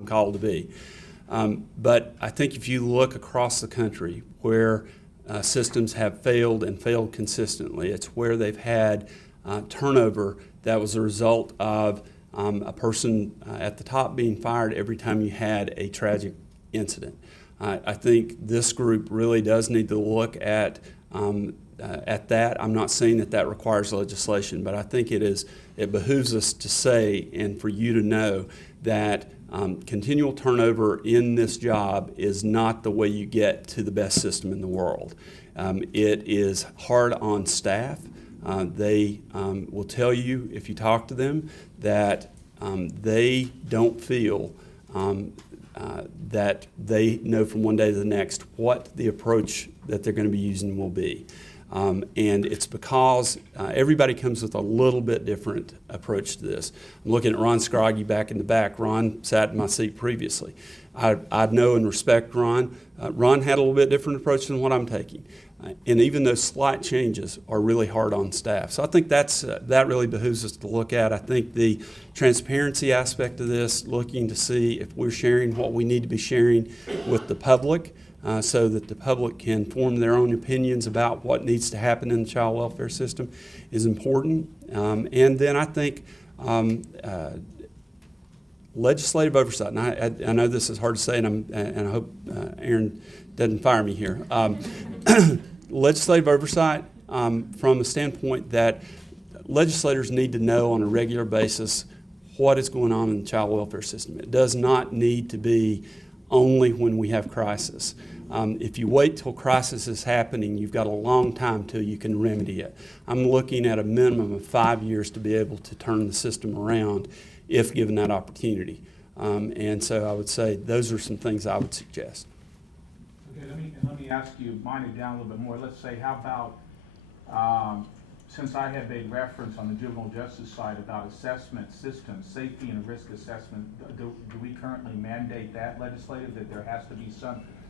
I'm called to be. But I think if you look across the country where systems have failed and failed consistently, it's where they've had turnover that was a result of a person at the top being fired every time you had a tragic incident. I think this group really does need to look at that. I'm not saying that requires legislation, but I think it behooves us to say and for you to know that continual turnover in this job is not the way you get to the best system in the world. It is hard on staff. They will tell you, if you talk to them, that they don't feel that they know from one day to the next what the approach that they're going to be using will be. And it's because everybody comes with a little bit different approach to this. I'm looking at Ron Scroggy back in the back. Ron sat in my seat previously. I know and respect Ron. Ron had a little bit different approach than what I'm taking. And even those slight changes are really hard on staff. So I think that really behooves us to look at. I think the transparency aspect of this, looking to see if we're sharing what we need to be sharing with the public, so that the public can form their own opinions about what needs to happen in the child welfare system, is important. And then I think legislative oversight, and I know this is hard to say, and I hope Aaron doesn't fire me here. Legislative oversight from a standpoint that legislators need to know on a regular basis what is going on in the child welfare system. It does not need to be only when we have crisis. If you wait till crisis is happening, you've got a long time till you can remedy it. I'm looking at a minimum of 5 years to be able to turn the system around if given that opportunity. And so I would say those are some things I would suggest. Okay, let me ask you, mine it down a little bit more. Let's say, how about, since I have a reference on the juvenile justice side about assessment systems, safety and risk assessment, do we currently mandate that legislative, that there has to be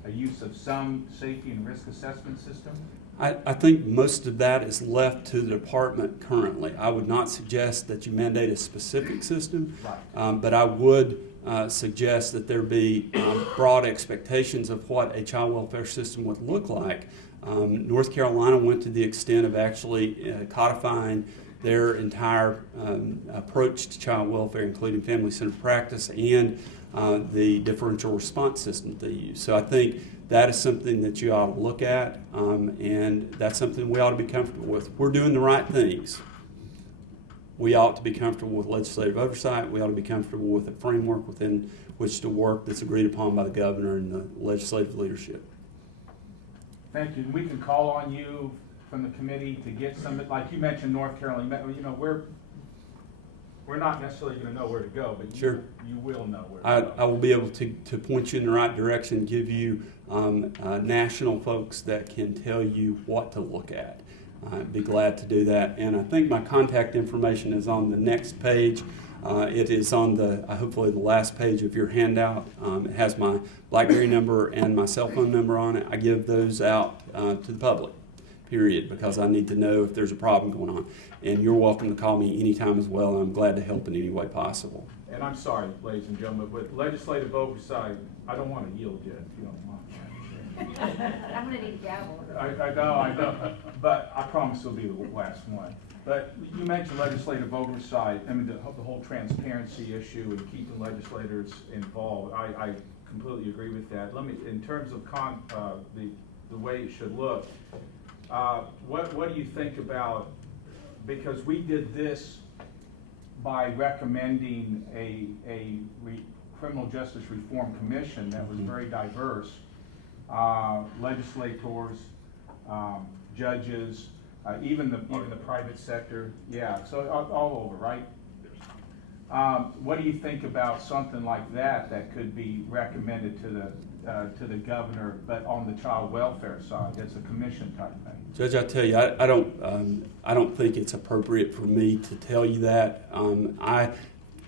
a use of some safety and risk assessment system? I think most of that is left to the department currently. I would not suggest that you mandate a specific system, right. But I would suggest that there be broad expectations of what a child welfare system would look like. North Carolina went to the extent of actually codifying their entire approach to child welfare, including family-centered practice and the differential response system that they use. So I think that is something that you ought to look at, and that's something we ought to be comfortable with. We're doing the right things. We ought to be comfortable with legislative oversight. We ought to be comfortable with a framework within which to work that's agreed upon by the governor and the legislative leadership. Thank you. We can call on you from the committee to get some, like you mentioned North Carolina, you know, we're not necessarily going to know where to go, but sure, you will know where to go. I will be able to point you in the right direction, give you national folks that can tell you what to look at. I'd be glad to do that. And I think my contact information is on the next page. It is on hopefully the last page of your handout. It has my BlackBerry number and my cell phone number on it. I give those out to the public, period, because I need to know if there's a problem going on. And you're welcome to call me anytime as well, and I'm glad to help in any way possible. And I'm sorry, ladies and gentlemen, with legislative oversight, I don't want to yield yet, if you don't mind. I'm going to need a gavel. I know, but I promise it'll be the last one. But you mentioned legislative oversight, I mean, the whole transparency issue and keeping legislators involved. I completely agree with that. In terms of the way it should look, what do you think about, because we did this by recommending a criminal justice reform commission that was very diverse, legislators, judges, even the private sector, yeah, so all over, right? What do you think about something like that could be recommended to the governor, but on the child welfare side? It's a commission type thing. Judge, I tell you, I don't think it's appropriate for me to tell you that. I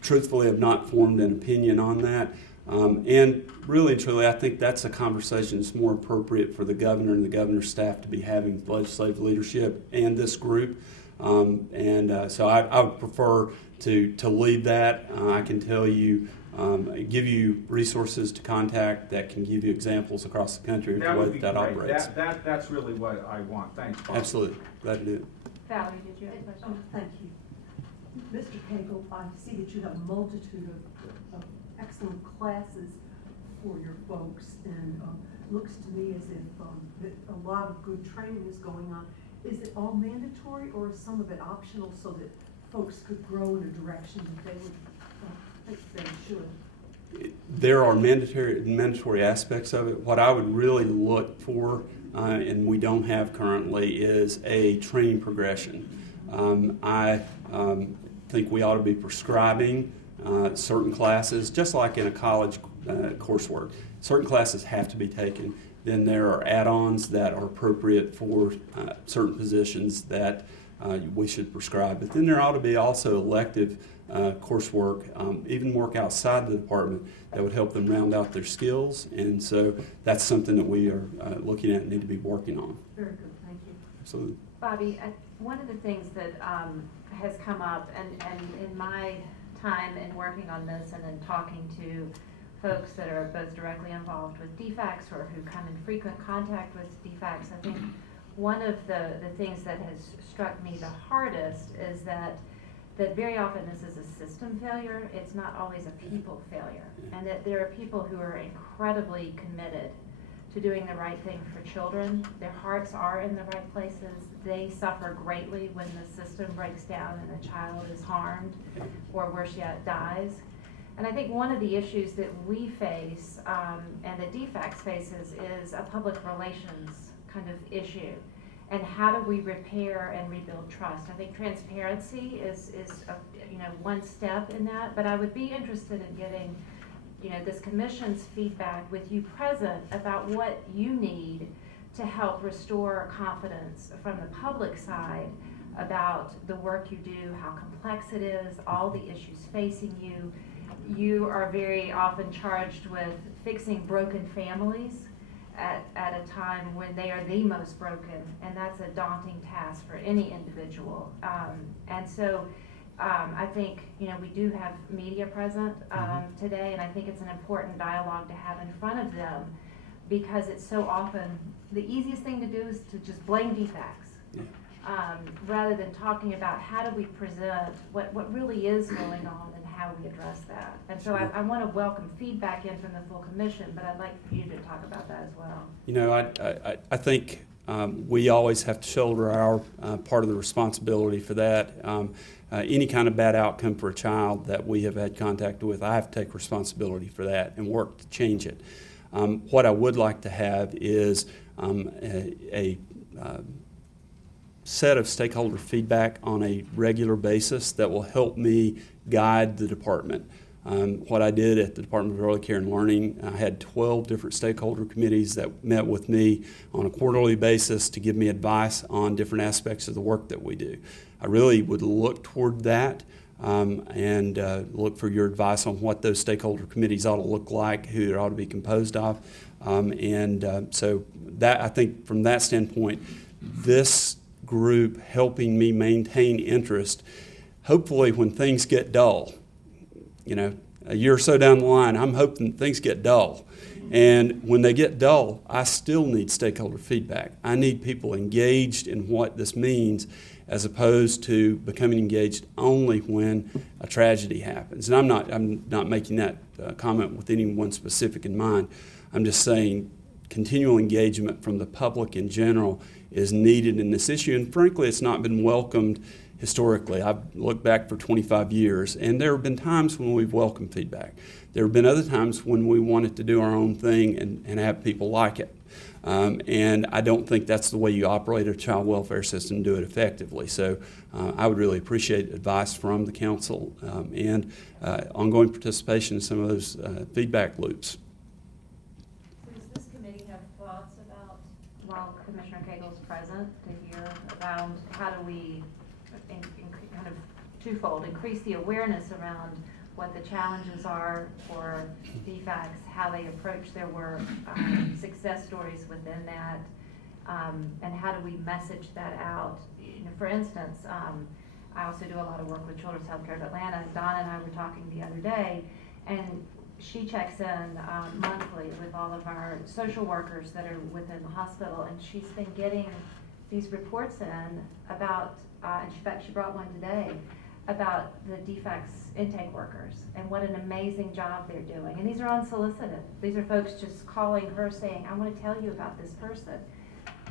truthfully have not formed an opinion on that. And really and truly, I think that's a conversation that's more appropriate for the governor and the governor's staff to be having with legislative leadership and this group. So I would prefer to lead that. I can tell you give you resources to contact that can give you examples across the country of the That way would be that great. operates. That's really what I want. Thanks, Bob. Absolutely, glad to do it. Valerie, did you have a Oh, question? thank you. Mr. Cagle, I see that you have a multitude of excellent classes for your folks, and looks to me as if that a lot of good training is going on. Is it all mandatory, or is some of it optional so that folks could grow in a direction that they would think they should? There are mandatory aspects of it. What I would really look for, and we don't have currently, is a training progression. I think we ought to be prescribing certain classes, just like in a college coursework. Certain classes have to be taken. Then there are add-ons that are appropriate for certain positions that we should prescribe. But then there ought to be also elective coursework, even work outside the department that would help them round out their skills. And so that's something that we are looking at and need to be working on. Very good, thank you. Absolutely. Bobby, one of the things that has come up, and in my time in working on this and in talking to folks that are both directly involved with DFACs or who come in frequent contact with DFACs, I think one of the things that has struck me the hardest is that very often this is a system failure. It's not always a people failure, and that there are people who are incredibly committed to doing the right thing for children. Their hearts are in the right places. They suffer greatly when the system breaks down and a child is harmed or worse yet dies. And I think one of the issues that we face and that DFACS faces is a public relations kind of issue. And how do we repair and rebuild trust? I think transparency is one step in that, but I would be interested in getting this commission's feedback with you present about what you need to help restore confidence from the public side about the work you do, how complex it is, all the issues facing you. You are very often charged with fixing broken families at a time when they are the most broken, and that's a daunting task for any individual. And so I think we do have media present today, and I think it's an important dialogue to have in front of them, because it's so often the easiest thing to do is to just blame DFACs. Rather than talking about how do we present what really is going on and how we address that. And so I want to welcome feedback in from the full commission, but I'd like for you to talk about that as well. I think we always have to shoulder our part of the responsibility for that. Any kind of bad outcome for a child that we have had contact with, I have to take responsibility for that and work to change it. What I would like to have is a set of stakeholder feedback on a regular basis that will help me guide the department. What I did at the Department of Early Care and Learning, I had 12 different stakeholder committees that met with me on a quarterly basis to give me advice on different aspects of the work that we do. I really would look toward that and look for your advice on what those stakeholder committees ought to look like, who it ought to be composed of. So that, I think from that standpoint, this group helping me maintain interest, hopefully when things get dull, a year or so down the line, I'm hoping things get dull. And when they get dull, I still need stakeholder feedback. I need people engaged in what this means, as opposed to becoming engaged only when a tragedy happens. And I'm not making that comment with anyone specific in mind. I'm just saying continual engagement from the public in general is needed in this issue. And frankly, it's not been welcomed historically. I've looked back for 25 years, and there have been times when we've welcomed feedback. There have been other times when we wanted to do our own thing and have people like it. And I don't think that's the way you operate a child welfare system and do it effectively. So I would really appreciate advice from the council and ongoing participation in some of those feedback loops. Does this committee have thoughts about, while Commissioner Cagle's present, to hear about how do we kind of twofold, increase the awareness around what the challenges are for DFACs, how they approach their work, success stories within that, and how do we message that out? For instance, I also do a lot of work with Children's Healthcare of Atlanta. Donna and I were talking the other day, and she checks in monthly with all of our social workers that are within the hospital, and she's been getting these reports in about, and in fact, she brought one today, about the defects intake workers and what an amazing job they're doing. And these are unsolicited. These are folks just calling her saying, I want to tell you about this person.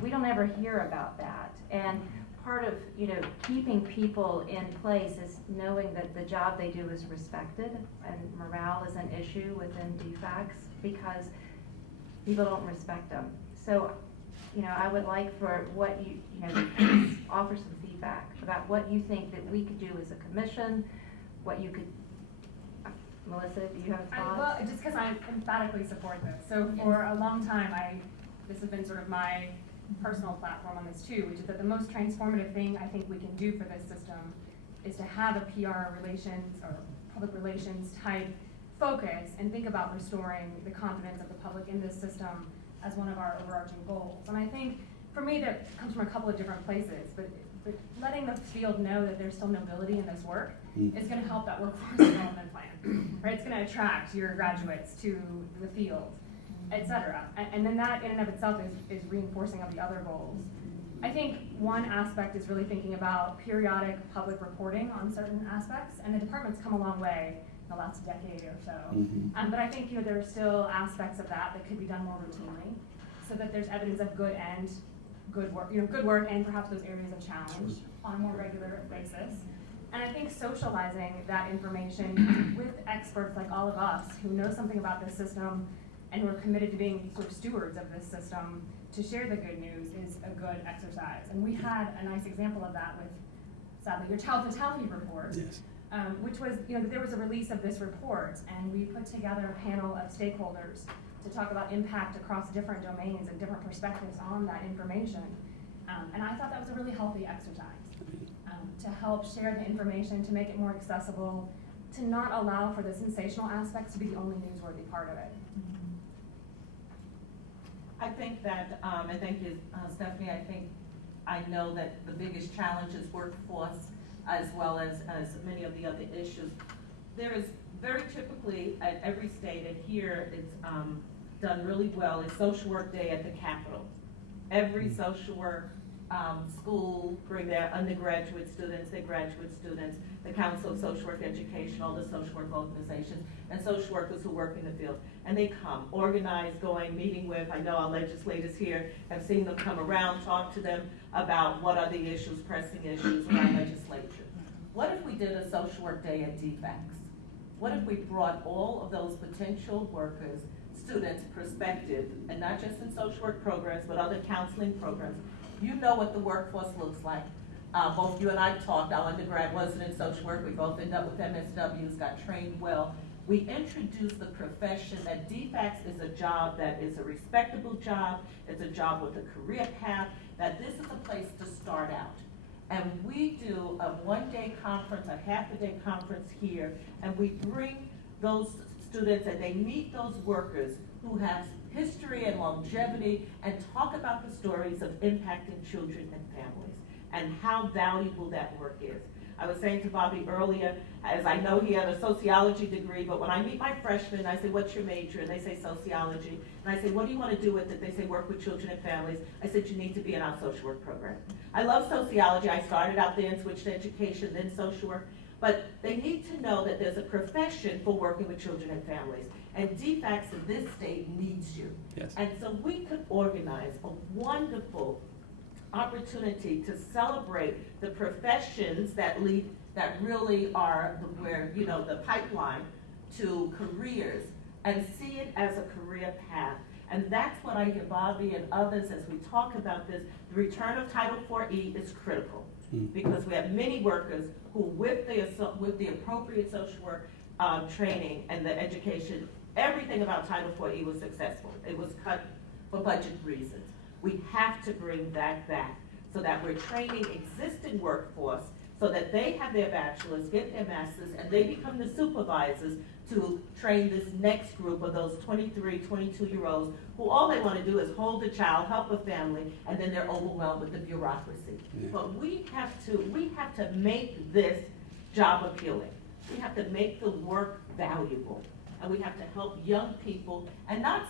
We don't ever hear about that. And part of, keeping people in place is knowing that the job they do is respected, and morale is an issue within DFACS because people don't respect them. So, I would like for what you please offer some feedback about what you think that we could do as a commission, what you could, Melissa, do you have thoughts? Well, just because I emphatically support this. So for a long time, this has been sort of my personal platform on this too, which is that the most transformative thing I think we can do for this system is to have a PR relations or public relations type focus and think about restoring the confidence of the public in this system as one of our overarching goals. And I think for me that comes from a couple of different places, but letting the field know that there's still nobility in this work is going to help that workforce development plan, right? It's going to attract your graduates to the field, et cetera. And then that in and of itself is reinforcing of the other goals. I think one aspect is really thinking about periodic public reporting on certain aspects, and the department's come a long way in the last decade or so. But I think there are still aspects of that could be done more routinely, so that there's evidence of good work and perhaps those areas of challenge on a more regular basis. And I think socializing that information with experts like all of us who know something about this system and who are committed to being sort of stewards of this system to share the good news is a good exercise. And we had a nice example of that with, sadly, your child fatality report. Yes. Which was, there was a release of this report, and we put together a panel of stakeholders to talk about impact across different domains and different perspectives on that information. And I thought that was a really healthy exercise to help share the information, to make it more accessible, to not allow for the sensational aspects to be the only newsworthy part of it. I think that, and thank you, Stephanie, I know that the biggest challenge is workforce as well as many of the other issues. There is very typically at every state, and here it's done really well, is Social Work Day at the Capitol. Every social work school bring their undergraduate students, their graduate students, the Council of Social Work Education, all the social work organizations, and social workers who work in the field. And they come, organized, going, meeting with, I know our legislators here have seen them come around, talk to them about what are the issues, pressing issues in our legislature. What if we did a social work day at DFACS? What if we brought all of those potential workers, students' perspective, and not just in social work programs, but other counseling programs? You know what the workforce looks like. Both you and I talked, our undergrad wasn't in social work, we both ended up with MSWs, got trained well. We introduced the profession that DFACS is a job that is a respectable job, it's a job with a career path, that this is a place to start out. And we do a one-day conference, a half-a-day conference here, and we bring those students and they meet those workers who have history and longevity and talk about the stories of impacting children and families and how valuable that work is. I was saying to Bobby earlier, as I know he had a sociology degree, but when I meet my freshmen, I say, what's your major? And they say sociology. And I say, what do you want to do with it? They say, work with children and families. I said, you need to be in our social work program. I love sociology. I started out there and switched to education, then social work. But they need to know that there's a profession for working with children and families. And DFACS in this state needs you. Yes. And so we could organize a wonderful opportunity to celebrate the professions that really are the pipeline to careers, and see it as a career path. And that's what I hear Bobby and others as we talk about this. The return of Title IV is critical because we have many workers who, with the appropriate social work training and the education, everything about Title IV was successful. It was cut for budget reasons. We have to bring that back so that we're training existing workforce so that they have their bachelor's, get their master's, and they become the supervisors to train this next group of those 23, 22-year-olds who all they want to do is hold a child, help a family, and then they're overwhelmed with the bureaucracy. Yeah. But we have to make this job appealing. We have to make the work valuable. and we have to help young people, and not